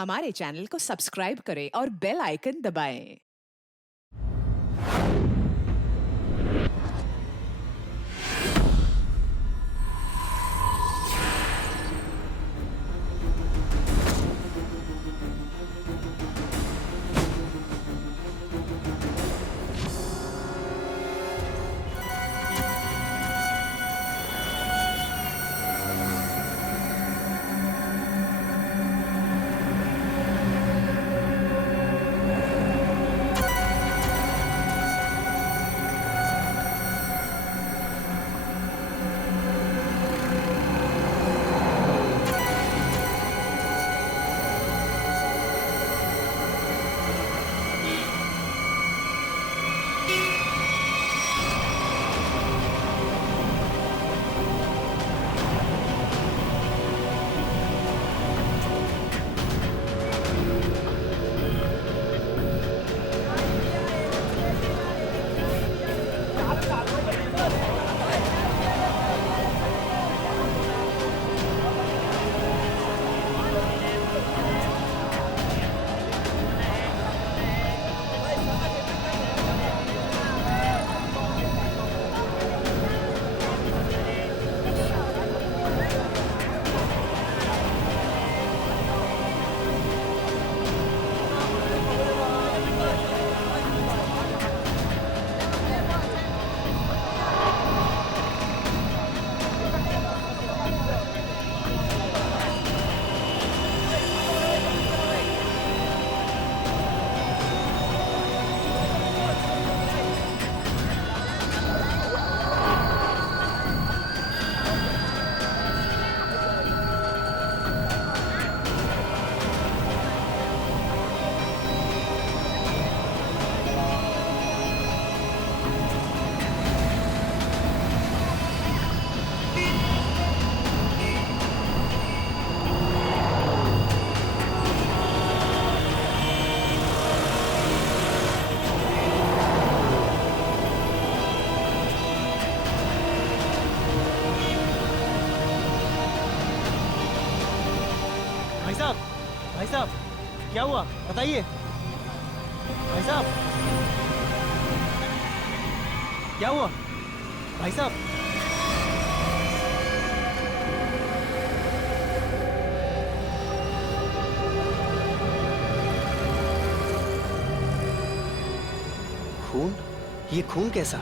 हमारे चैनल को सब्सक्राइब करें और बेल आइकन दबाएं। भाई साहब, भाई साहब, क्या हुआ बताइए। भाई साहब, क्या हुआ भाई साहब? खून? ये खून कैसा?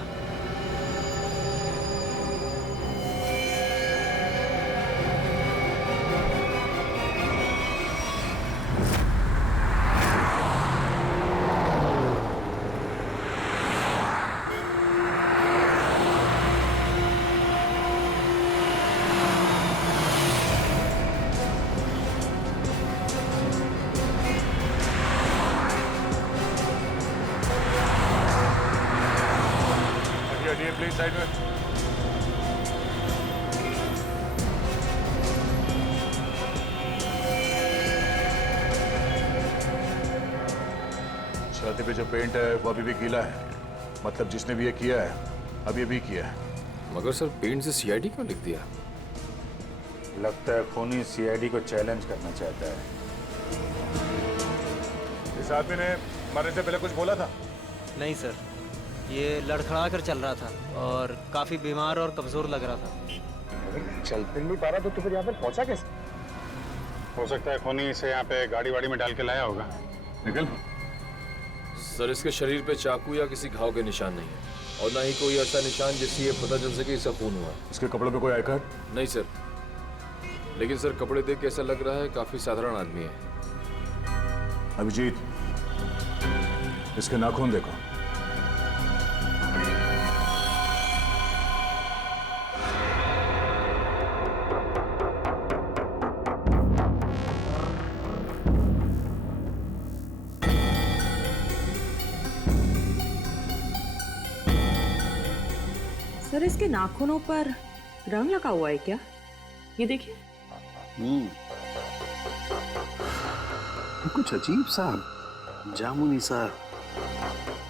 प्लीज साइड में। छाती पे जो पेंट है वो अभी भी गीला है, मतलब जिसने भी ये किया है अभी भी किया है। मगर सर पेंट से सीआईडी क्यों लिख दिया? लगता है खूनी सीआईडी को चैलेंज करना चाहता है। इस आदमी ने मरने से पहले कुछ बोला था? नहीं सर, ये लड़खड़ा कर चल रहा था और काफी बीमार और कमजोर लग रहा था। चल फिर नहीं पा रहा तो फिर यहाँ पर पहुंचा कैसे? हो सकता है खूनी इसे यहाँ पे गाड़ी वाड़ी में डाल के लाया होगा। निकल। सर इसके शरीर पे चाकू या किसी घाव के निशान नहीं है और ना ही कोई ऐसा निशान जिससे ये पता चल सके इसका खून हुआ। इसके कपड़ों पे कोई आई कार्ड? नहीं सर, लेकिन सर कपड़े देख के ऐसा लग रहा है काफी साधारण आदमी है। अभिजीत, इसके नाखून देखो। सर इसके नाखूनों पर रंग लगा हुआ है क्या? ये देखिए। कुछ अजीब सा जामुनी सा,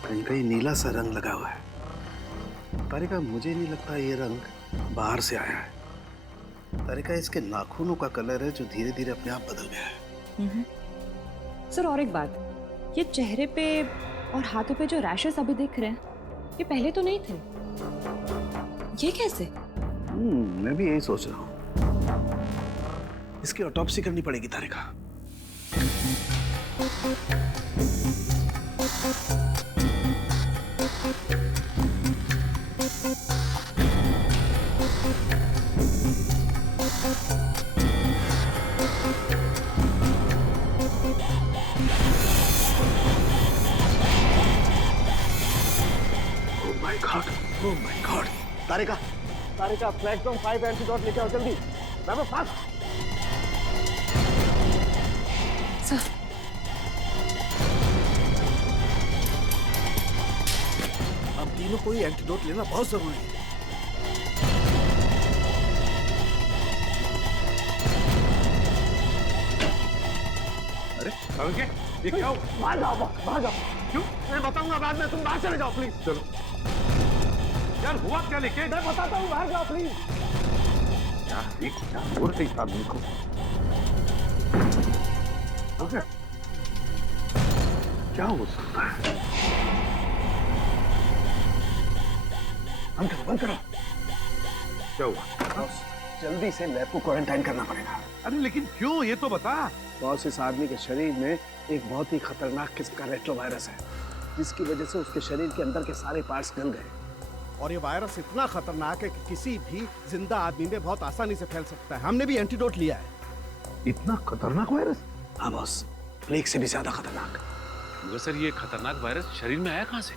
कहीं कहीं नीला सा रंग लगा हुआ है। तारिका, मुझे नहीं लगता ये रंग बाहर से आया है। तारिका, इसके नाखूनों का कलर है जो धीरे धीरे अपने आप बदल गया है। सर और एक बात, ये चेहरे पे और हाथों पे जो रैशेस अभी दिख रहे हैं, ये पहले तो नहीं थे। ये कैसे? मैं भी यही सोच रहा हूँ। इसकी ऑटोप्सी करनी पड़ेगी तारिका। Oh my God! Tarika, Tarika, platform 5 antidote लेके आओ जल्दी। बाबा फास्ट। सर, हम तीनों को ही एंटीडोट लेना बहुत जरूरी है। अरे ये क्या? बाहर जाओ, बाहर जाओ। क्यों? मैं बताऊंगा बाद में, तुम बाहर चले जाओ प्लीज। चलो यार, हुआ क्या लेके? मैं बताता हूँ, बाहर जाओ प्लीज। क्या बोल रही था आदमी को? ओके, क्या हो सकता है? बंद करो। क्या हुआ? जल्दी से लैब को क्वारंटाइन करना पड़ेगा। अरे लेकिन क्यों, ये तो बता। बॉस, इस आदमी के शरीर में एक बहुत ही खतरनाक किस्म का रेट्रोवायरस है, जिसकी वजह से उसके शरीर के अंदर के सारे पार्ट्स गल गए। और ये वायरस इतना खतरनाक है कि किसी भी जिंदा आदमी में बहुत आसानी से फैल सकता है। हमने भी एंटीडोट लिया है। इतना खतरनाक वायरस? हाँ बॉस, प्लेग से भी ज्यादा खतरनाक। मगर सर, ये खतरनाक वायरस शरीर में आया कहाँ से?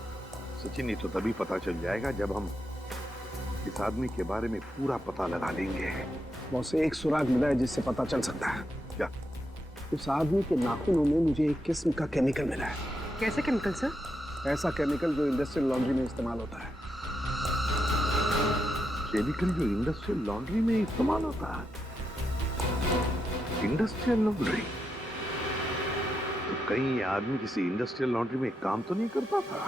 सचिन, ये तो तभी पता चल जाएगा जब हम इस आदमी के बारे में पूरा पता लगा लेंगे। बॉस, एक सुराग मिला है जिससे पता चल सकता है। क्या? उस आदमी के नाखूनों में मुझे एक किस्म का केमिकल मिला है। कैसे केमिकल सर? ऐसा केमिकल जो इंडस्ट्रियल लॉन्ड्री में इस्तेमाल होता है। केमिकल जो इंडस्ट्रियल लॉन्ड्री में इस्तेमाल होता है? Industrial laundry? तो कहीं ये आदमी किसी इंडस्ट्रियल लॉन्ड्री में काम तो नहीं करता था?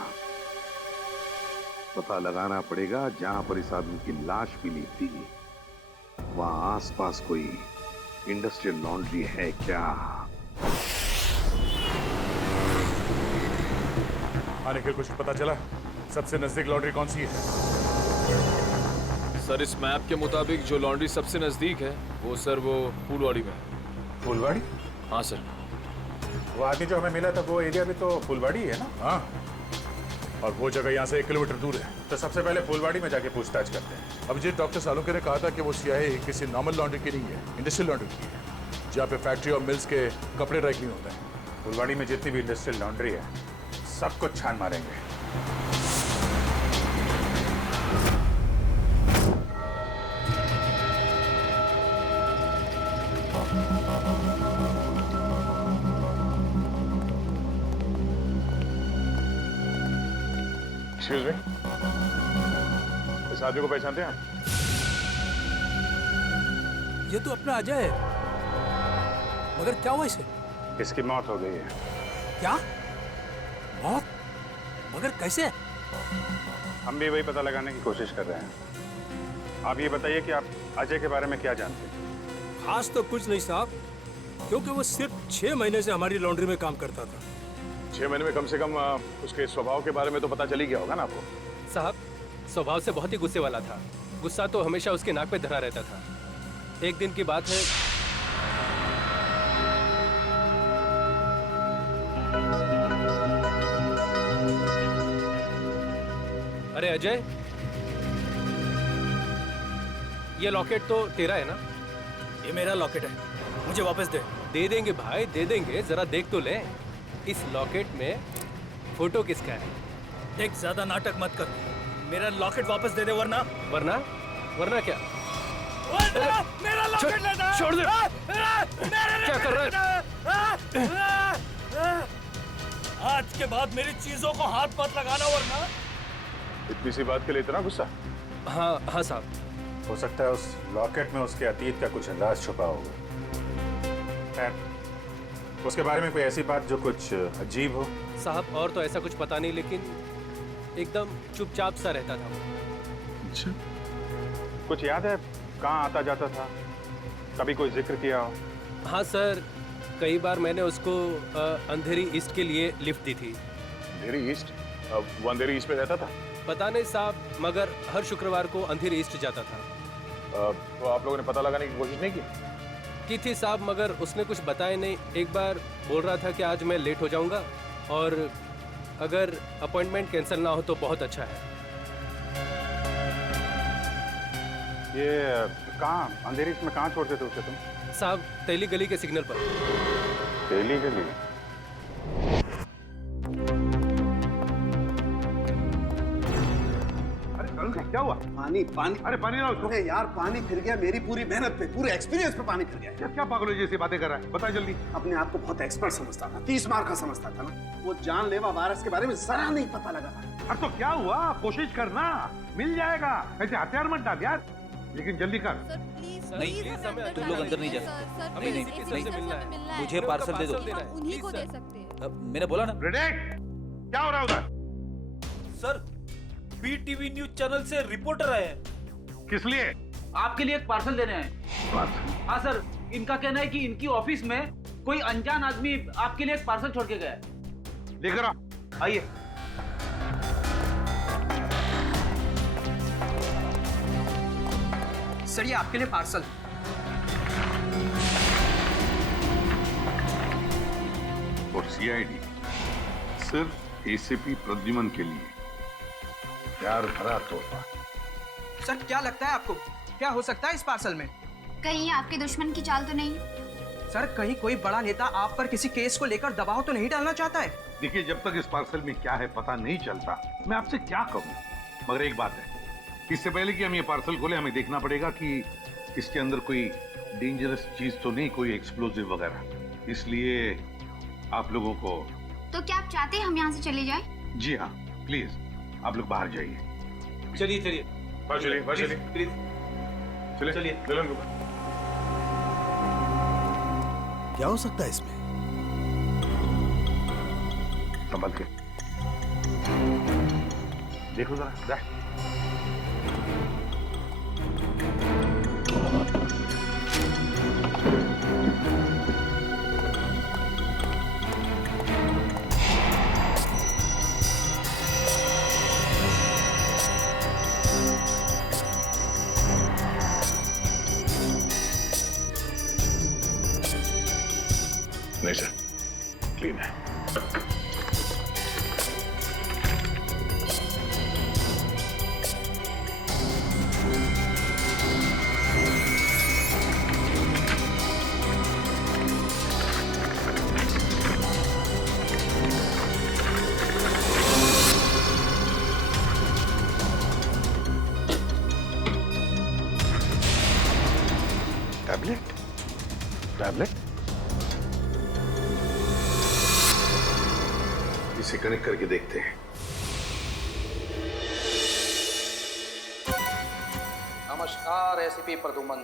पता लगाना पड़ेगा जहां पर इस आदमी की लाश मिली थी, वहां आसपास कोई इंडस्ट्रियल लॉन्ड्री है क्या? आने के कुछ पता चला? सबसे नजदीक लॉन्ड्री कौन सी है? सर, इस मैप के मुताबिक जो लॉन्ड्री सबसे नजदीक है वो फूलवाड़ी में है। फुलवाड़ी? हाँ सर। वो आदमी जो हमें मिला था वो एरिया भी तो फुलवाड़ी है ना? हाँ, और वो जगह यहाँ से 1 किलोमीटर दूर है। तो सबसे पहले फुलवाड़ी में जाके पूछताछ करते हैं। अब जी डॉक्टर सालुंके ने कहा था कि वो सियाही किसी नॉर्मल लॉन्ड्री की नहीं है, इंडस्ट्रियल लॉन्ड्री की है, जहाँ पे फैक्ट्री और मिल्स के कपड़े ड्राई क्लीन होता है। फुलवाड़ी में जितनी भी इंडस्ट्रियल लॉन्ड्री है, सब कुछ छान मारेंगे। एक्सक्यूज मी, इस आदमी को पहचानते हैं आप? ये तो अपना अजय है, मगर क्या हुआ इसे? इसकी मौत हो गई है। क्या मौत? मगर कैसे? हम भी वही पता लगाने की कोशिश कर रहे हैं। आप ये बताइए कि आप अजय के बारे में क्या जानते हैं? खास तो कुछ नहीं साहब, क्योंकि वो सिर्फ 6 महीने से हमारी लॉन्ड्री में काम करता था। 6 महीने में कम से कम उसके स्वभाव के बारे में तो पता चल ही गया होगा ना आपको? साहब, स्वभाव से बहुत ही गुस्से वाला था। गुस्सा तो हमेशा उसके नाक पे धरा रहता था। एक दिन की बात है, अरे अजय, ये लॉकेट तो तेरा है ना? ये मेरा लॉकेट है, मुझे वापस दे। दे देंगे भाई, दे देंगे। जरा देख तो ले, इस लॉकेट में फोटो किसका है? देख, ज्यादा नाटक मत कर, मेरा लॉकेट वापस दे दे, वरना वरना क्या? मेरा लॉकेट लेना! छोड़ दे! क्या कर रहा है? आज के बाद मेरी चीजों को हाथ मत लगाना, वरना। इतनी सी बात के लिए इतना गुस्सा? हाँ साहब। हो सकता है उस लॉकेट में उसके अतीत का कुछ राज छुपा होगा। खैर, उसके बारे में कोई ऐसी बात जो कुछ अजीब हो? साहब, और तो ऐसा कुछ पता नहीं, लेकिन एकदम चुपचाप सा रहता था वो। अच्छा, कुछ याद है कहाँ आता जाता था? कभी कोई जिक्र किया हो? हाँ सर, कई बार मैंने उसको अंधेरी ईस्ट के लिए लिफ्ट दी थी। अंधेरी ईस्ट? वो अंधेरी ईस्ट में रहता था? पता नहीं साहब, मगर हर शुक्रवार को अंधेरी ईस्ट जाता था। तो आप लोगों ने पता लगाने की कोशिश नहीं की थी साहब, मगर उसने कुछ बताया नहीं। एक बार बोल रहा था कि आज मैं लेट हो जाऊंगा और अगर अपॉइंटमेंट कैंसिल ना हो तो बहुत अच्छा है। ये कहाँ अंधेरी में कहाँ छोड़ते थे उसे तुम? साहब, तेली गली के सिग्नल पर। तेली गली? क्या हुआ? पानी पानी। अरे पानी लाओ उसको। अरे यार पानी फिर गया मेरी पूरी मेहनत पे, पूरे एक्सपीरियंस पे पानी फिर गया। क्या पागलों जैसी बातें कर रहा है? बता जल्दी। अपने आप को बहुत एक्सपर्ट समझता था, 30 मार का समझता था ना। वो जानलेवा वायरस के बारे में जरा नहीं पता लगा। अरे तो क्या हुआ? कोशिश करना, मिल जाएगा। ऐसे हथियार मत डाल यार, लेकिन जल्दी कर। तुम लोग अंदर नहीं जा सकते। नहीं, मुझे पार्सल दे दो। उन्हीं को दे सकते हैं। मैंने बोला ना। क्या हो रहा है उधर? सर, बीटीवी न्यूज चैनल से रिपोर्टर आए हैं। किस लिए? आपके लिए एक पार्सल देने आए। हाँ सर, इनका कहना है कि इनकी ऑफिस में कोई अनजान आदमी आपके लिए एक पार्सल छोड़ के गया है। लेकर आओ। आइए। सर, ये आपके लिए पार्सल। और सीआईडी सिर्फ एसीपी प्रद्युमन के लिए प्यार भरा तोहफा। सर, क्या लगता है आपको, क्या हो सकता है इस पार्सल में? कहीं आपके दुश्मन की चाल तो नहीं? सर, कहीं कोई बड़ा नेता आप पर किसी केस को लेकर दबाव तो नहीं डालना चाहता है? देखिए, जब तक इस पार्सल में क्या है पता नहीं चलता, मैं आपसे क्या कहूँ। मगर एक बात है, इससे पहले कि हम ये पार्सल खोले, हमें देखना पड़ेगा कि इसके अंदर कोई डेंजरस चीज तो नहीं, कोई एक्सप्लोजिव वगैरह। इसलिए आप लोगों को। तो क्या आप चाहते हैं हम यहाँ से चले जाएं? जी हाँ, प्लीज आप लोग बाहर जाइए। चलिए चलिए चलिए प्लीज चलिए। क्या हो सकता है इसमें? संभल के देखो जरा। नहीं सर, क्लीन है। टैबलेट इसे कनेक्ट करके देखते हैं। नमस्कार एसीपी प्रद्युमन,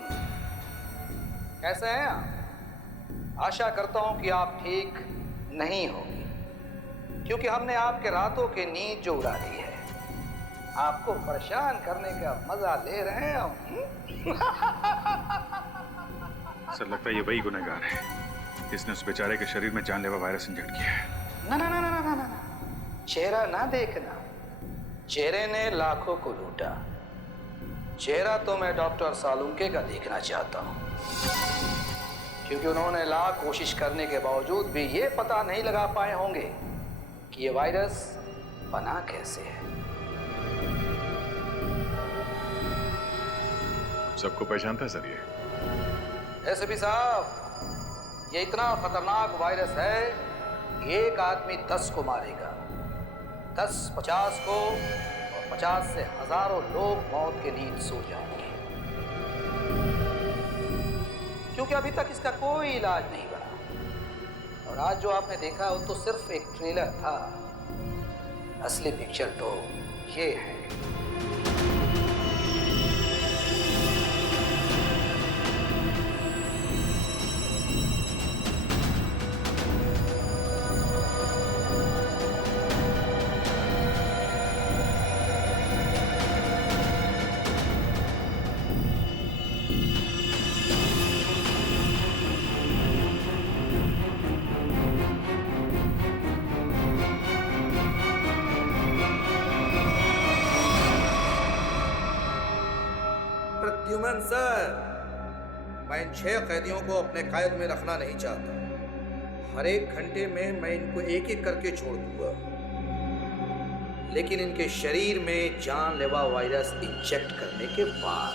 कैसे हैं आप? आशा करता हूं कि आप ठीक नहीं होंगे, क्योंकि हमने आपके रातों की नींद जो उड़ा दी है। आपको परेशान करने का मजा ले रहे हैं हम। सर, लगता है ये वही गुनहगार है जिसने उस बेचारे के शरीर में जानलेवा वायरस इंजेक्ट किया है। ना ना ना ना ना ना ना, चेहरा ना देखना, चेहरे ने लाखों को लूटा। चेहरा तो मैं डॉक्टर सालुंके का देखना चाहता हूँ, क्योंकि उन्होंने लाख कोशिश करने के बावजूद भी ये पता नहीं लगा पाए होंगे कि ये वायरस बना कैसे है। सबको पहचानता है सर ये? एसपी साहब, ये इतना खतरनाक वायरस है कि एक आदमी 10 को मारेगा, 10 50 को, और 50 से हजारों लोग मौत के नींद सो जाएंगे, क्योंकि अभी तक इसका कोई इलाज नहीं बना। और आज जो आपने देखा वो तो सिर्फ एक ट्रेलर था, असली पिक्चर तो ये है। प्रद्युमन सर, मैं इन 6 कैदियों को अपने कैद में रखना नहीं चाहता। हर एक घंटे में मैं इनको एक एक करके छोड़ दूंगा, लेकिन इनके शरीर में जानलेवा वायरस इंजेक्ट करने के बाद।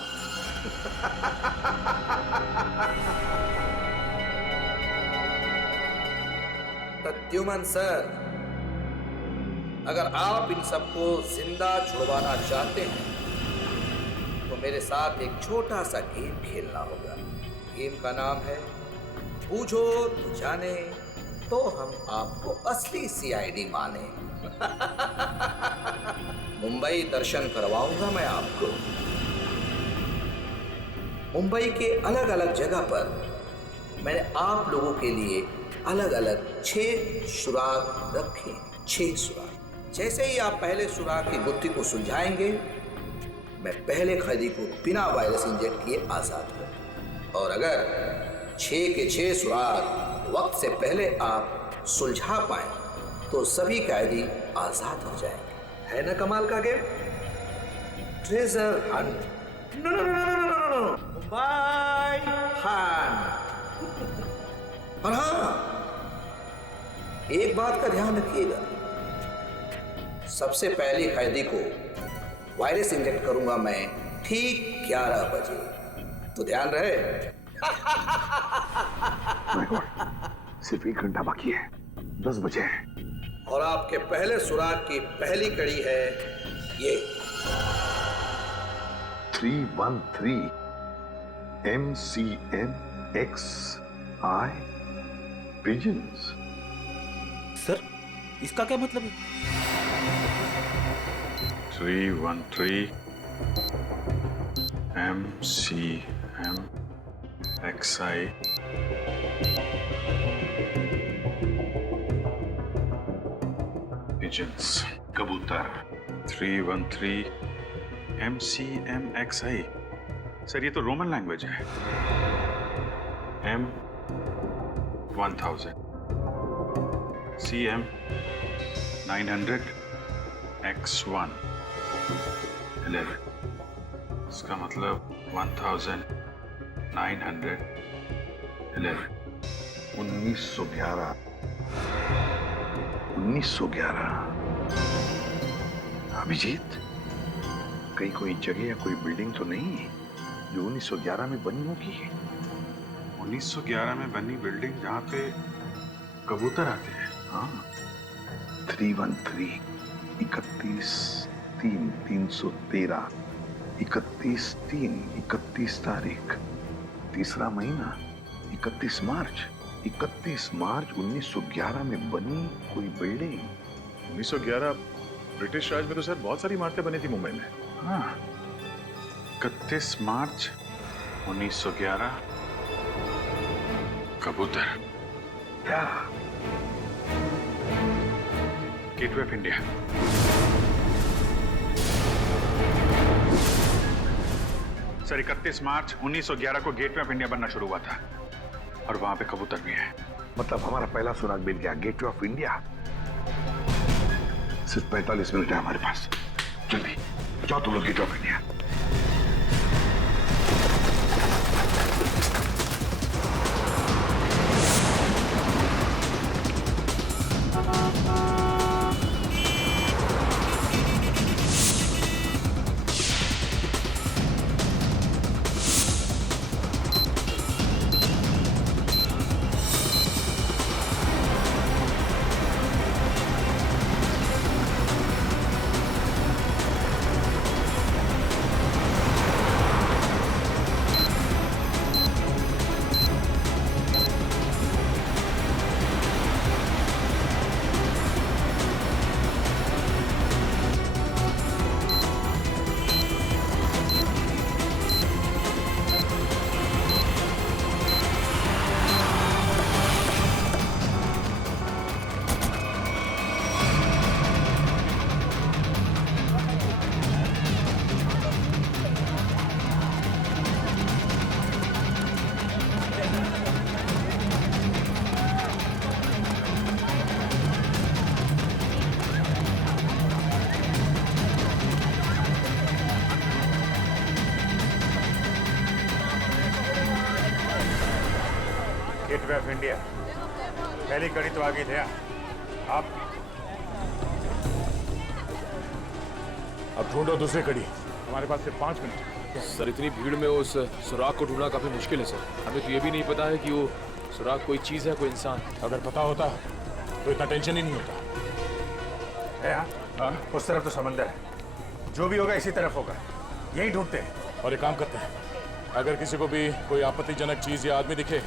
प्रद्युमन सर, अगर आप इन सबको जिंदा छुड़वाना चाहते हैं तो मेरे साथ एक छोटा सा गेम खेलना होगा। गेम का नाम है बूझो तो जाने, तो हम आपको असली सीआईडी माने। मुंबई दर्शन करवाऊंगा मैं आपको। मुंबई के अलग अलग जगह पर मैंने आप लोगों के लिए अलग अलग 6 सुराग रखे। 6 सुराग। जैसे ही आप पहले सुराग की गुत्थी को सुलझाएंगे, मैं पहले कैदी को बिना वायरस इंजेक्ट किए आजाद करूंगा। और अगर 6 के 6 सुराग वक्त से पहले आप सुलझा पाए तो सभी कैदी आजाद हो जाएंगे। है ना कमाल का game? Treasure hunt. No no no no no no no, Mumbai hunt. और हाँ, एक बात का ध्यान रखिएगा, सबसे पहले कैदी को वायरस इंजेक्ट करूंगा मैं ठीक 11 बजे, तो ध्यान रहे। माय गॉड, सिर्फ 1 घंटा बाकी है, 10 बजे है। और आपके पहले सुराग की पहली कड़ी है ये 313 MCMXI पिजन्स। सर, इसका क्या मतलब है? 313 MCMXI पिजन्स, कबूतर। 313 MCMXI। सर, ये तो रोमन लैंग्वेज है। M1000 CM 900 X1 11। इसका मतलब 1911। 1911। 1911। अभिजीत, कहीं कोई जगह या कोई बिल्डिंग तो नहीं जो 1911 में बनी होगी? 1911 में बनी बिल्डिंग जहाँ पे कबूतर आते हैं। हाँ, 313 31/3/313 31/3 31 तारीख, तीसरा महीना 31 मार्च 1911 में बनी कोई बिल्डिंग। 1911 ब्रिटिश राज में तो सर बहुत सारी इमारतें बनी थी मुंबई में। हाँ, 31 मार्च 1911 कबूतर। क्या? Gateway of India. सर, 31 मार्च 1911 को गेटवे ऑफ इंडिया बनना शुरू हुआ था और वहां पे कबूतर भी है। मतलब हमारा पहला सुराग मिल गया, गेटवे ऑफ इंडिया। सिर्फ 45 मिनट है हमारे पास। जल्दी जाओ तुम लोग गेटवे ऑफ इंडिया। इंडिया। पहली कड़ी तो आ गई थे आप। अब ढूंढो दूसरी कड़ी। हमारे पास सिर्फ 5 मिनट। सर इतनी भीड़ में उस सुराग को ढूंढना काफी मुश्किल है सर। हमें तो ये भी नहीं पता है कि वो सुराग कोई चीज है, कोई इंसान। अगर पता होता तो इतना टेंशन ही नहीं होता है। हाँ, उस तरफ तो समंदर है, जो भी होगा इसी तरफ होगा, यही ढूंढते हैं। और एक काम करते हैं, अगर किसी को भी कोई आपत्तिजनक चीज या आदमी दिखे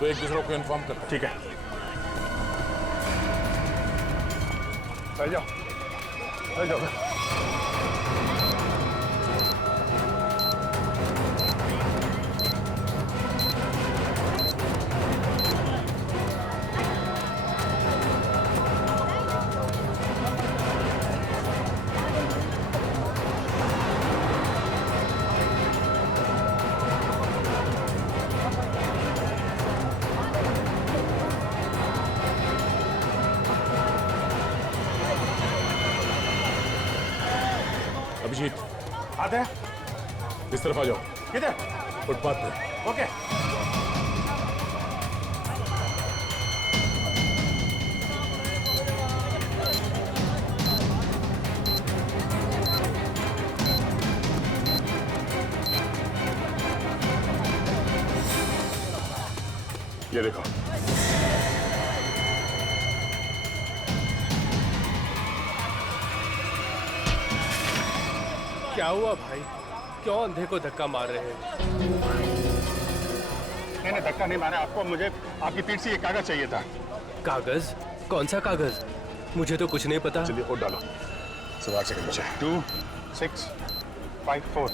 तो एक दूसरे को इन्फॉर्म करते हैं। ठीक है, चल जाओ, चल जाओ। अभिजीत, आते हैं, इस तरफ आ जाओ। किधर? फुटपाथ पे। ओके। ये देखो। क्या हुआ भाई? क्यों अंधे को धक्का मार रहे हैं? मैंने धक्का नहीं मारा आपको, मुझे आपकी पीठ से ये कागज चाहिए था। कागज? कौन सा कागज? मुझे तो कुछ नहीं पता। चलिए वोट डालो। सवाल से नीचे 2 6 5 4।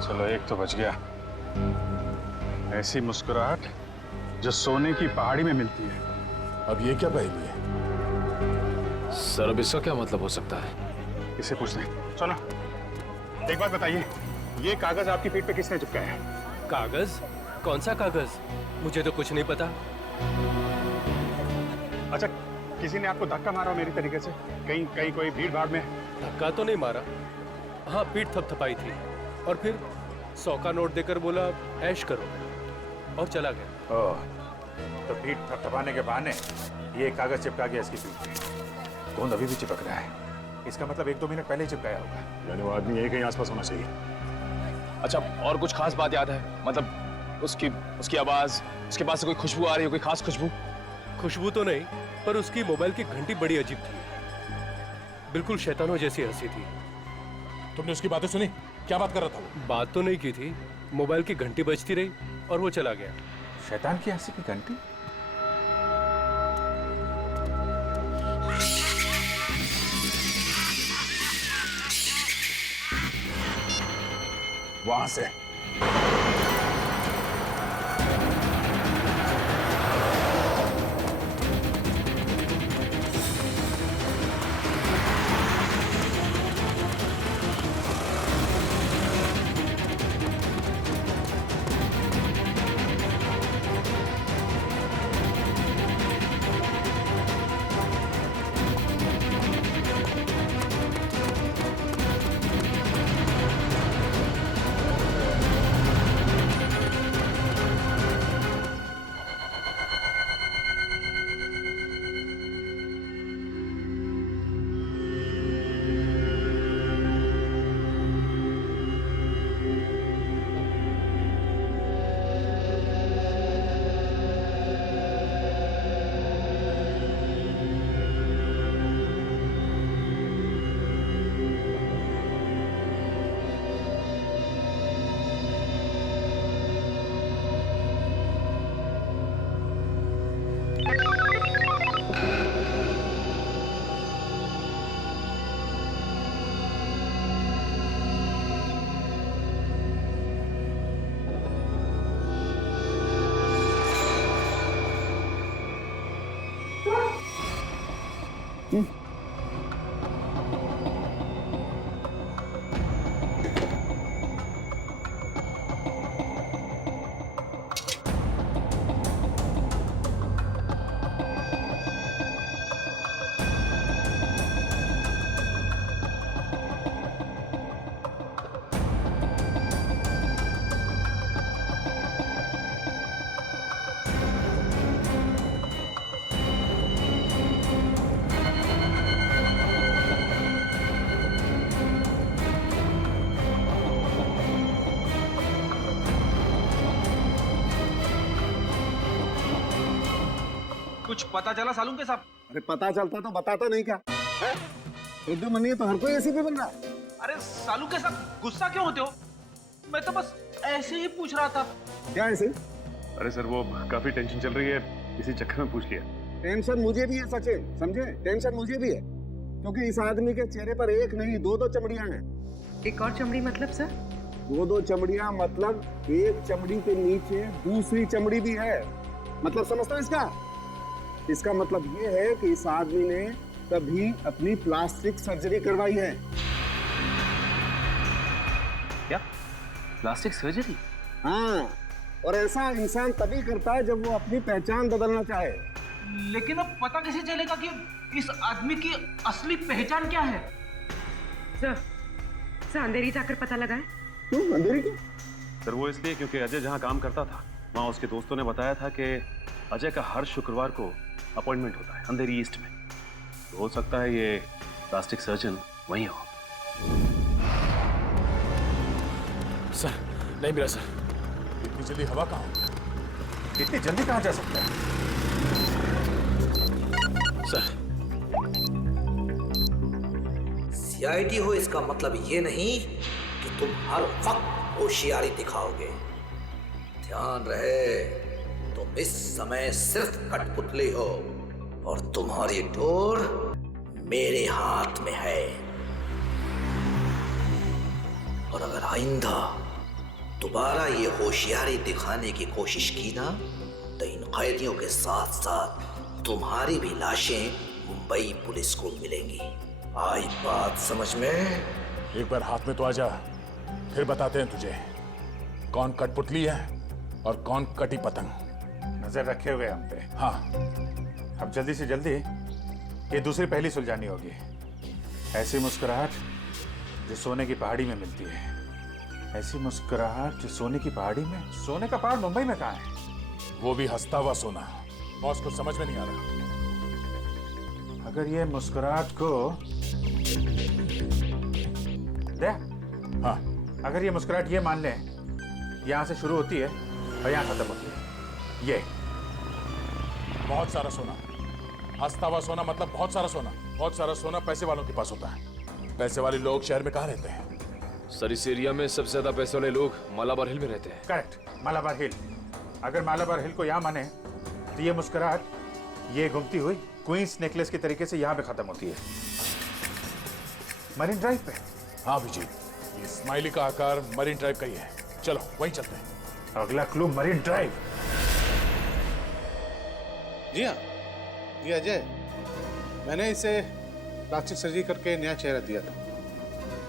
चलो एक तो बच गया। ऐसी मुस्कुराहट जो सोने की पहाड़ी में मिलती है। अब ये क्या पहेली है? सर अब इसका क्या मतलब हो सकता है? इसे पूछते सुनो, एक बात बताइए, ये कागज आपकी पीठ पे किसने चिपकाया है? कागज? कौन सा कागज? मुझे तो कुछ नहीं पता। अच्छा, किसी ने आपको धक्का मारा हो मेरी तरीके से? कहीं कहीं कोई भीड़ भाड़ में? धक्का तो नहीं मारा। हाँ, पीठ थपथपाई थी और फिर 100 का नोट देकर बोला ऐश करो और चला गया। ओह, तो पीठ थपथपाने के बहाने ये कागज चिपका गया इसकी पीठ पे। गोंद अभी भी चिपक रहा है, इसका मतलब 1-2 मिनट पहले ही चिपकाया होगा। यानी वो आदमी यही कहीं आसपास होना चाहिए। अच्छा, और कुछ खास बात याद है? मतलब उसकी आवाज, उसके पास से कोई खुशबू आ रही है, कोई खास खुशबू? खुशबू तो नहीं, पर उसकी मोबाइल की घंटी बड़ी अजीब थी, बिल्कुल शैतानों जैसी हंसी थी। तुमने उसकी बातें सुनी? क्या बात कर रहा था वो? बात तो नहीं की थी, मोबाइल की घंटी बजती रही और वो चला गया। शैतान की हंसी की घंटी? वहां से कुछ पता चला सालूम के साहब? अरे पता चलता तो बताता नहीं क्या? एकदम मनी है तो हर कोई ऐसे भी बन रहा। अरे सालूम के साहब गुस्सा क्यों होते हो? मैं तो बस ऐसे ही पूछ रहा था। क्या ऐसे? अरे सर वो काफी टेंशन चल रही है, इसी चक्कर में पूछ लिया। टेंशन मुझे भी है सचिन, समझे? टेंशन मुझे भी है क्योंकि इस आदमी के चेहरे पर एक नहीं दो चमड़ियां हैं। एक और चमड़ी मतलब सर? दो चमड़ियां मतलब एक चमड़ी के नीचे दूसरी चमड़ी भी है। मतलब समझता है इसका? इसका मतलब ये है कि इस आदमी ने कभी अपनी प्लास्टिक सर्जरी करवाई है। क्या? Plastic surgery? हाँ, और ऐसा इंसान तभी करता है जब वो अपनी पहचान बदलना चाहे। लेकिन अब पता कैसे चलेगा कि इस आदमी की असली पहचान क्या है? सर अंधेरी जाकर पता लगाए। क्यों अंधेरी क्यों? सर वो इसलिए क्योंकि अजय जहाँ काम करता था वहाँ उसके दोस्तों ने बताया था कि अजय का हर शुक्रवार को अपॉइंटमेंट होता है अंधेरी ईस्ट में। तो हो सकता है ये प्लास्टिक सर्जन वहीं हो। सर नहीं मिला सर। इतनी जल्दी हवा कहाँ हो? इतनी जल्दी कहाँ जा सकता है? सर सीआईडी हो इसका मतलब ये नहीं कि तुम हर वक्त होशियारी दिखाओगे। ध्यान रहे तुम इस समय सिर्फ कठपुतली हो और तुम्हारी डोर मेरे हाथ में है। और अगर आइंदा दोबारा ये होशियारी दिखाने की कोशिश की ना तो इन कैदियों के साथ साथ तुम्हारी भी लाशें मुंबई पुलिस को मिलेंगी। आई बात समझ में? एक बार हाथ में तो आ जा, फिर बताते हैं तुझे कौन कठपुतली है और कौन कटी पतंग। नजर रखे हुए हम पे। हाँ, अब जल्दी से जल्दी ये दूसरी पहली सुलझानी होगी। ऐसी मुस्कुराहट जो सोने की पहाड़ी में मिलती है। ऐसी मुस्कुराहट जो सोने की पहाड़ी में। सोने का पहाड़ मुंबई में कहाँ है? वो भी हंसता हुआ सोना। बॉस को समझ में नहीं आ रहा। अगर ये मुस्कुराहट को दे, हाँ, अगर ये मुस्कुराहट ये मान ले यहाँ से शुरू होती है और यहाँ खत्म होती है। ये बहुत सारा सोना। हंसता हुआ सोना मतलब बहुत सारा सोना। बहुत सारा सोना पैसे वालों के पास होता है। पैसे वाले लोग शहर में कहाँ रहते हैं? सर इस एरिया में सबसे ज्यादा पैसे वाले लोग मालाबार हिल में रहते हैं। करेक्ट, मालाबार हिल। अगर मालाबार हिल को यहाँ माने तो ये मुस्कुराहट ये घूमती हुई क्वींस नेकलेस के तरीके से यहाँ पे खत्म होती है, मरीन ड्राइव पे। हाँ विजय, ये स्माइली का आकार मरीन ड्राइव का ही है। चलो वहीं चलते हैं। अगला क्लू मरीन ड्राइव। जी हाँ, ये अजय, मैंने इसे प्लास्टिक सर्जरी करके नया चेहरा दिया था।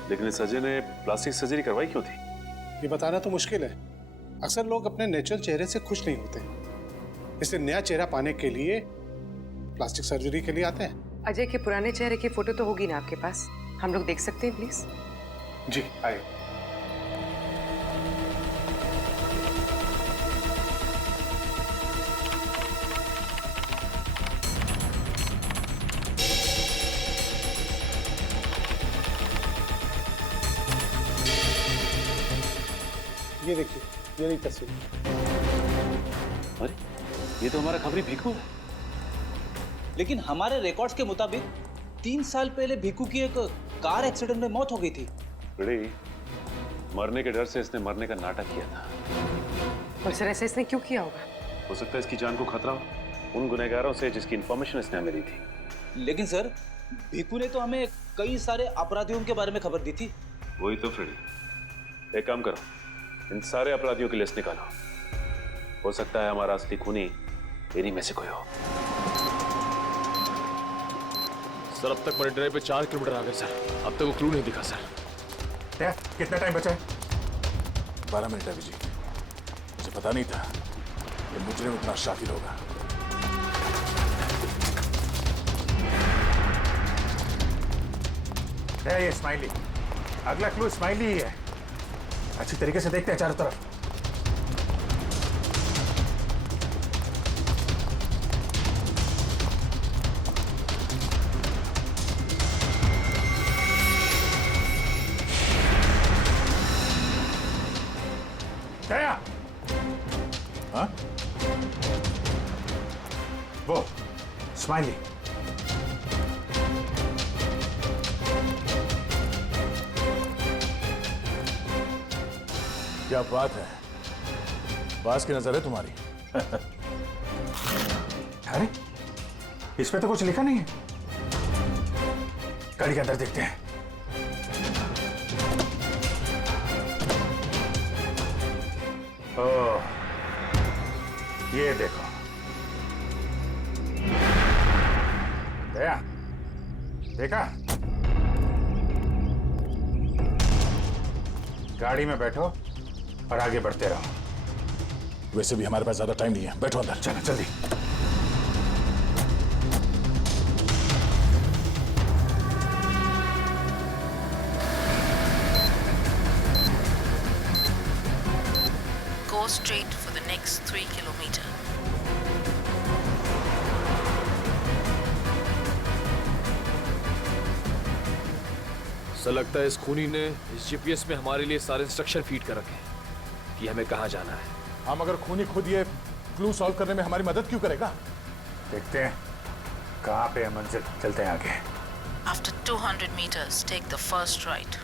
लेकिन इस अजय ने प्लास्टिक सर्जरी करवाई क्यों थी? ये बताना तो मुश्किल है। अक्सर लोग अपने नेचुरल चेहरे से खुश नहीं होते, इसलिए नया चेहरा पाने के लिए प्लास्टिक सर्जरी के लिए आते हैं। अजय के पुराने चेहरे की फोटो तो होगी ना आपके पास? हम लोग देख सकते हैं प्लीज? जी आइए। ये देखिए, ये रही तस्वीर। अरे ये तो हमारा खबरी भीखू है। लेकिन हमारे रिकॉर्ड्स के मुताबिक 3 साल पहले भीखू की एक कार एक्सीडेंट में मौत हो गई थी। मरने के डर से इसने मरने का नाटक किया था। और सर ऐसा इसने क्यों किया होगा? हो सकता है इसकी जान को खतरा हो उन गुनहगारों से जिसकी इंफॉर्मेशन इसने हमें दी थी। लेकिन सर भीखू ने तो हमें कई सारे अपराधियों के बारे में खबर दी थी। वही तो फ्रेडी, एक काम करो, इन सारे अपराधियों की लिस्ट निकालो। हो सकता है हमारा असली खूनी इन्हीं में से कोई हो। सर अब तक मरीन ड्राइव पे 4 किलोमीटर आ गए सर, अब तक वो क्लू नहीं दिखा सर। कितना टाइम बचा है? 12 मिनट है जी। मुझे पता नहीं था कि मुजरिम इतना शातिर होगा। ये स्माइली, अगला क्लू स्माइली ही है। अच्छी तरीके से देखते हैं चारों तरफ। दया, हाँ? वो स्माइली। क्या बात है, बास की नजर है तुम्हारी। अरे इस पे तो कुछ लिखा नहीं है। गाड़ी के अंदर देखते हैं। ओह, ये देखो दया, देखा? गाड़ी में बैठो और आगे बढ़ते रहो। वैसे भी हमारे पास ज्यादा टाइम नहीं है, बैठो अंदर। चलो जल्दी। Go straight for the next 3 kilometers. Sir लगता है इस खूनी ने इस जीपीएस में हमारे लिए सारे इंस्ट्रक्शन फीड कर रखे हैं कि हमें कहाँ जाना है। हम अगर खूनी खुद ये क्लू सॉल्व करने में हमारी मदद क्यों करेगा? देखते हैं कहाँ पे है मंजिल, चलते हैं आगे। After 200 meters, take the first right.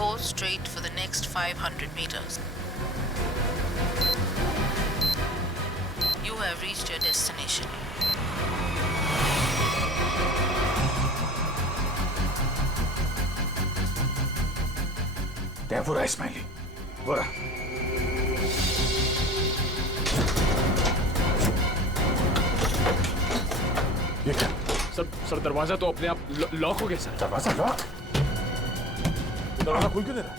Go straight for the next 500 meters. You have reached your destination. क्या बुरा स्माइली, बुरा। ये क्या? सर दरवाजा तो अपने आप लॉक हो गया सर। दरवाजा लॉक? दरवाजा खुल क्यों नहीं रहा?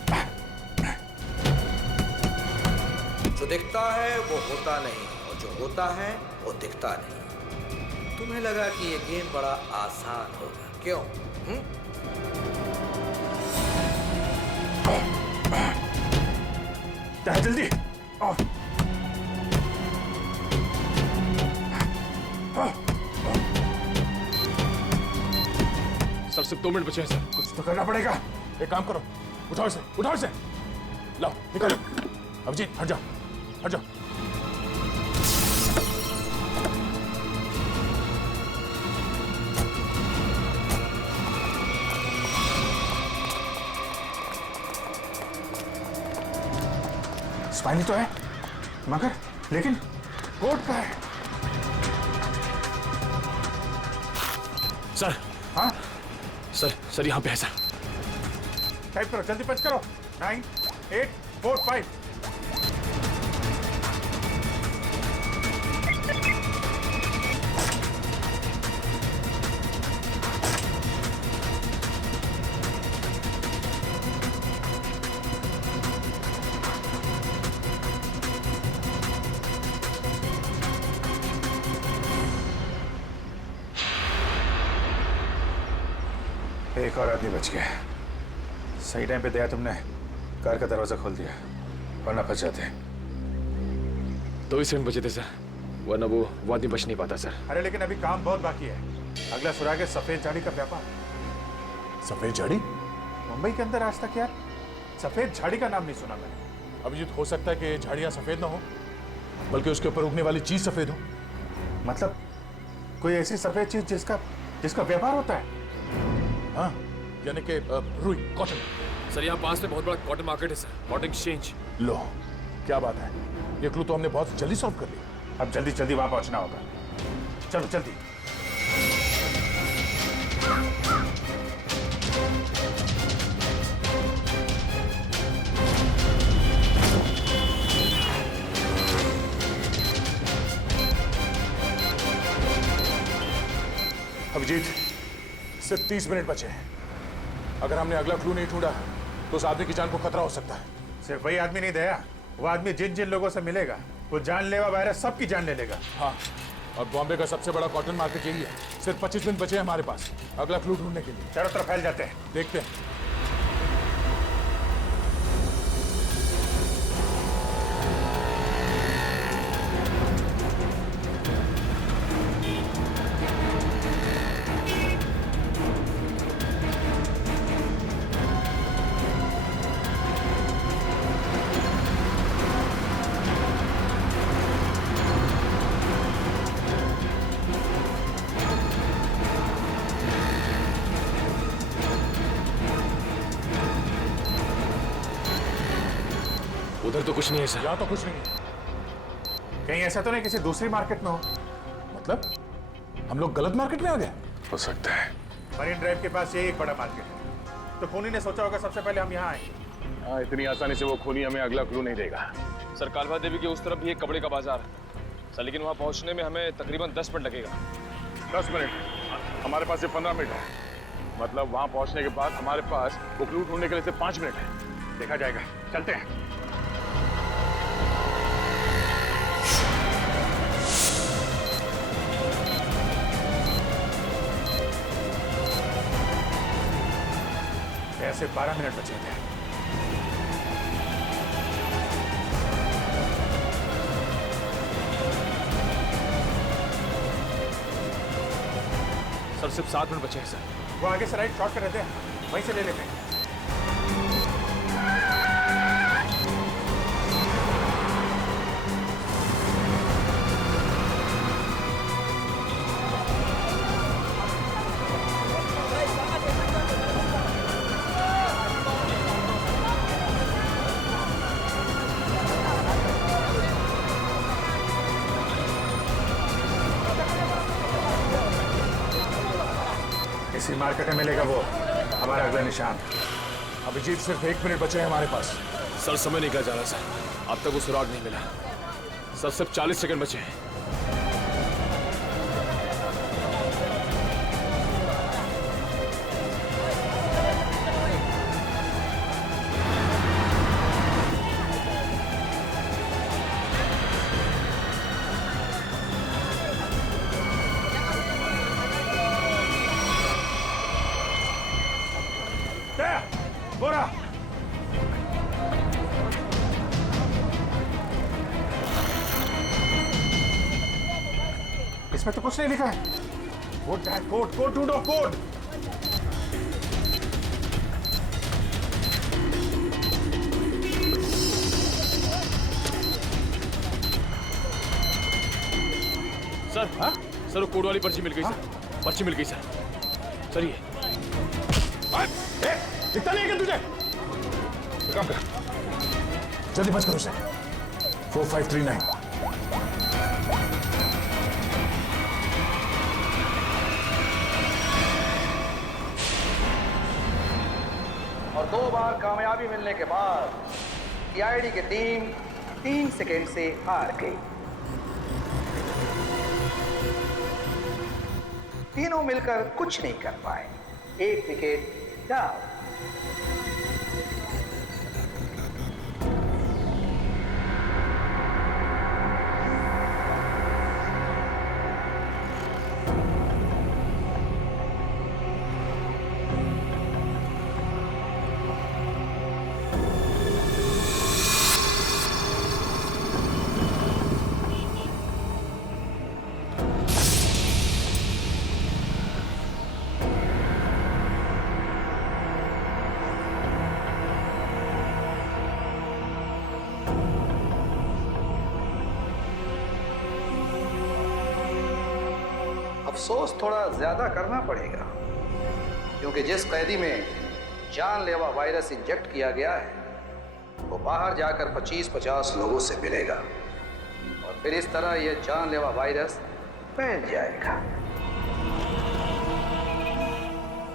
जो दिखता है वो होता नहीं, और जो होता है वो दिखता नहीं। तुम्हें लगा कि ये गेम बड़ा आसान होगा, क्यों? जल्दी। सर सिर्फ 2 मिनट बचे हैं सर। कुछ तो करना पड़ेगा। एक काम करो, उठाओ इसे, उठाओ इसे। लाओ निकालो। अभिजीत हट जाओ, हट जाओ। स्माइली तो है, मगर लेकिन कोट का है। सर। हाँ सर यहाँ पे है सर। टाइप करो, जल्दी पंच करो। 9 8 4 5। एक और आदमी बच गया। सही टाइम पे दया तुमने कार का दरवाजा खोल दिया, वरना फंस जाते। 2 सेकंड बचे थे सर, वरना वो आदमी बच नहीं पाता सर। अरे लेकिन अभी काम बहुत बाकी है। अगला सुराग है सफेद झाड़ी का व्यापार। सफेद झाड़ी? मुंबई के अंदर आज तक यार सफेद झाड़ी का नाम नहीं सुना मैंने। अभिजीत हो सकता है कि झाड़ियां सफेद ना हो, बल्कि उसके ऊपर उगने वाली चीज सफेद हो। मतलब कोई ऐसी सफेद चीज जिसका व्यापार होता है। हाँ, यानी कि रुई, कॉटन। सर यहाँ पास में बहुत बड़ा कॉटन मार्केट है सर, कॉटन एक्सचेंज। लो क्या बात है, ये क्लू तो हमने बहुत जल्दी सॉल्व कर लिया। अब जल्दी वहां पहुंचना होगा। चलो जल्दी। अभिजीत, सिर्फ 30 मिनट बचे हैं। अगर हमने अगला क्लू नहीं ढूंढा तो उस आदमी की जान को खतरा हो सकता है। सिर्फ वही आदमी नहीं दया, वो आदमी जिन जिन लोगों से मिलेगा वो जानलेवा वायरस सबकी जान ले लेगा। हाँ, और बॉम्बे का सबसे बड़ा कॉटन मार्केट यही है। सिर्फ 25 मिनट बचे हैं हमारे पास अगला क्लू ढूंढने के लिए। चारों तरफ फैल जाते हैं, देखते हैं। उधर तो कुछ नहीं है सर। यहाँ तो कुछ नहीं है। कहीं ऐसा तो नहीं किसी दूसरी मार्केट में हो? मतलब हम लोग गलत मार्केट में आ गए? हो सकता है। मरीन ड्राइव के पास यही एक बड़ा मार्केट है, तो खूनी ने सोचा होगा सबसे पहले हम यहाँ आएंगे। हाँ, इतनी आसानी से वो खूनी हमें अगला क्लू नहीं देगा। सर, कालवा देवी के उस तरफ भी एक कपड़े का बाजार है सर, लेकिन वहाँ पहुँचने में हमें तकरीबन 10 मिनट लगेगा। 10 मिनट? हमारे पास सिर्फ 15 मिनट है। मतलब वहाँ पहुँचने के बाद हमारे पास वो क्लू ढूंढने के लिए सिर्फ 5 मिनट है। देखा जाएगा, चलते हैं। ऐसे 12 मिनट बचे थे। सर, सिर्फ 7 मिनट बचे हैं सर। वो आगे से राइट शॉर्ट कर रहते हैं, वहीं से ले लेते हैं। इसी मार्केट में मिलेगा वो हमारा अगला निशान। अभिजीत, सिर्फ 1 मिनट बचे हैं हमारे पास। सर, समय निकल जा रहा है सर, अब तक वो सुराग नहीं मिला। सर, सिर्फ 40 सेकंड बचे हैं। बोरा इसमें तो कुछ नहीं लिखा है। कोड क्या है? कोड कोड ढूंढो, कोड। सर, हाँ? सर, वो कोड वाली पर्ची मिल गई सर। पर्ची मिल गई सर। सर, ये इतना नहीं है तुझे? काम कर, जल्दी बच करो उसे। 4539। और 2 बार कामयाबी मिलने के बाद सीआईडी की टीम 3 सेकेंड से हार गई। तीनों मिलकर कुछ नहीं कर पाए। 1 विकेट डाउन। अफसोस थोड़ा ज्यादा करना पड़ेगा, क्योंकि जिस कैदी में जानलेवा वायरस इंजेक्ट किया गया है वो बाहर जाकर 25-50 लोगों से मिलेगा और फिर इस तरह ये जानलेवा वायरस फैल जाएगा।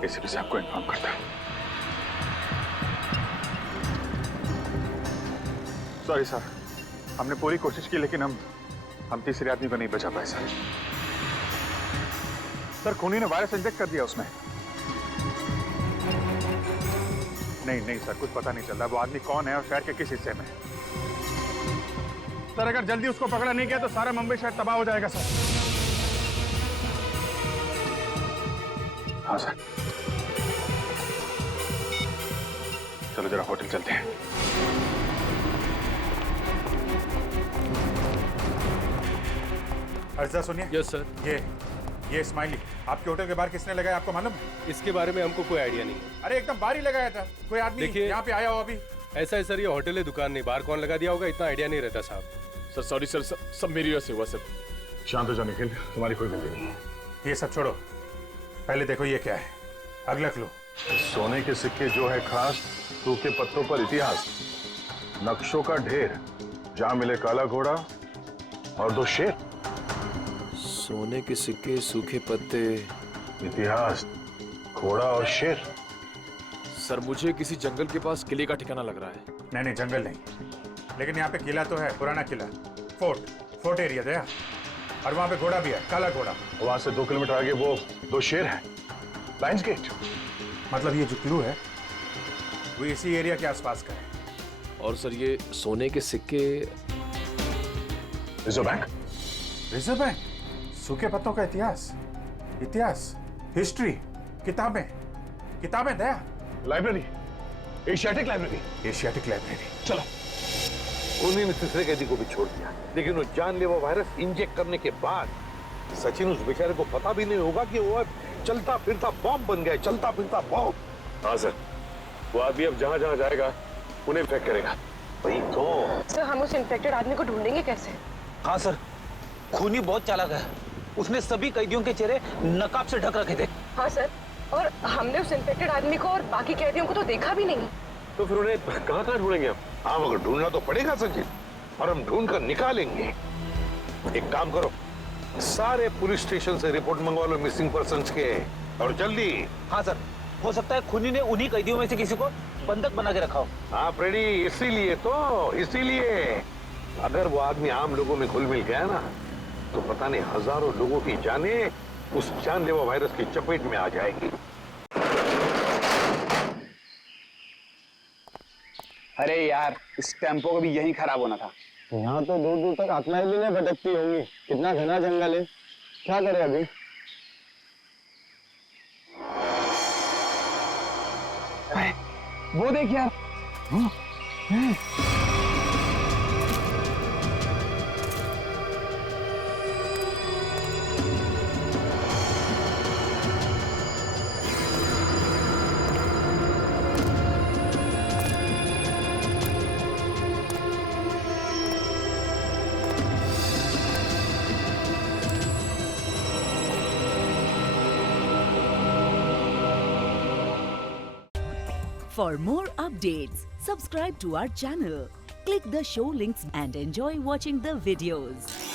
एसीपी साहब को इन्फॉर्म करता हूं। सॉरी सर, हमने पूरी कोशिश की लेकिन हम तीसरे आदमी को नहीं बचा पाए सर। सर खूनी ने वायरस इंजेक्ट कर दिया उसमें। नहीं सर, कुछ पता नहीं चल रहा वो आदमी कौन है और शहर के किस हिस्से में। सर अगर जल्दी उसको पकड़ा नहीं गया तो सारा मुंबई शहर तबाह हो जाएगा सर। हाँ सर, चलो जरा होटल चलते हैं। अर्जा सुनिए। Yes sir. ये स्माइली आपके होटल के बाहर किसने लगाया आपको मालूम है? इसके बारे में हमको कोई आइडिया नहीं है। अरे एकदम बाहर ही लगाया था, कोई आदमी देखिए यहाँ पे आया हो अभी? ऐसा है सर, ये होटल है दुकान नहीं, बाहर कौन लगा दिया होगा इतना आइडिया नहीं रहता साहब। सर सॉरी सर, सब मेरी वजह से हुआ सर। शांत हो जा निखिल, तुम्हारी कोई गलती नहीं है। ये सब छोड़ो, पहले देखो ये क्या है। अगला क्लू। सोने के सिक्के जो है खास, सूखे पत्तों पर इतिहास, नक्शों का ढेर, जहां मिले काला घोड़ा और 2 शेर। सोने के सिक्के, सूखे पत्ते, इतिहास, घोड़ा और शेर। सर मुझे किसी जंगल के पास किले का ठिकाना लग रहा है। नहीं जंगल नहीं, लेकिन यहाँ पे किला तो है, पुराना किला, फोर्ट एरिया दया, और वहाँ पे घोड़ा भी है, काला घोड़ा। वहां से 2 किलोमीटर आगे वो 2 शेर है, लायंस गेट। मतलब ये जो क्लू है वो इसी एरिया के आसपास का है। और सर ये सोने के सिक्के, रिजर्व बैंक, सूखे पत्तों का इतिहास, हिस्ट्री, किताबें दया, लाइब्रेरी, एशियाटिक लाइब्रेरी। चलो। खूनी ने तीसरे कैदी को भी छोड़ दिया, लेकिन वो जानलेवा वायरस इंजेक्ट करने के बाद सचिन उस बेचारे को पता भी नहीं होगा कि वो चलता फिरता बॉम्ब बन गया, चलता फिरता बॉम्ब। हाँ सर, वो आदमी अब जहां जहां जाएगा उन्हें इन्फेक्ट करेगा। वही तो सर, हम उस इन्फेक्टेड आदमी को ढूंढेंगे कैसे? हाँ सर, खूनी बहुत चालाक है, उसने सभी कैदियों के चेहरे नकाब से ढक रखे थे। हाँ सर, और हमने उस इन्फेक्टेड आदमी को और बाकी कैदियों को तो देखा भी नहीं। तो फिर उन्हें कहाँ ढूंढेंगे हम? हाँ मगर ढूंढना तो पड़ेगा सचिन, और हम ढूंढ कर निकालेंगे। एक काम करो, सारे पुलिस स्टेशन से रिपोर्ट मंगवा लो मिसिंग पर्सन्स के, और जल्दी। हाँ सर, हो सकता है खूनी ने उन्हीं कैदियों में से किसी को बंधक बना के रखा हो। हाँ फ्रेडी, इसीलिए अगर वो आदमी आम लोगों में घुल मिल गया ना, तो पता नहीं हजारों लोगों की जानें उस जानलेवा वायरस की चपेट में आ जाएगी। अरे यार, इस टेम्पो को भी यही खराब होना था। यहाँ तो दूर दूर तक आत्माएं भी नहीं भटकती होंगी, कितना घना जंगल है। क्या करे अभी? वो देख यार, For more updates, subscribe to our channel, click the show links and enjoy watching the videos.